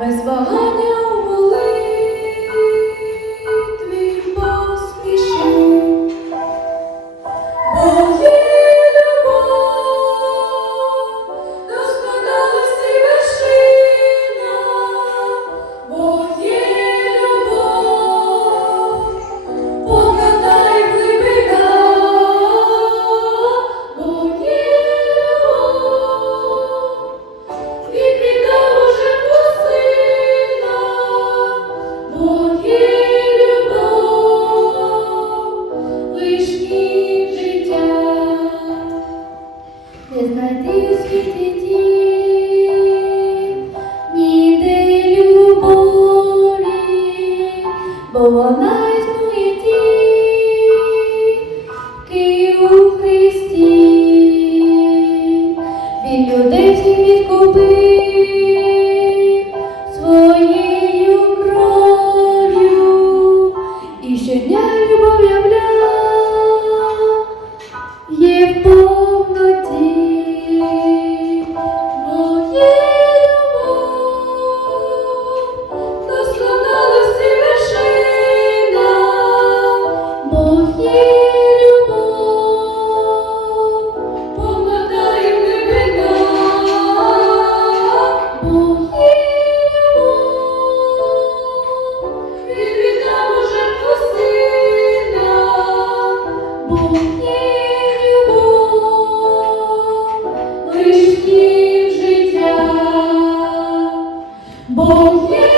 Без вагання стежки життя, не знайти у світі ті, ніде любові, бо вона існує тільки у Христі, Він людей всіх відкупив своєю кров'ю і щодня любов являє. You. Oh!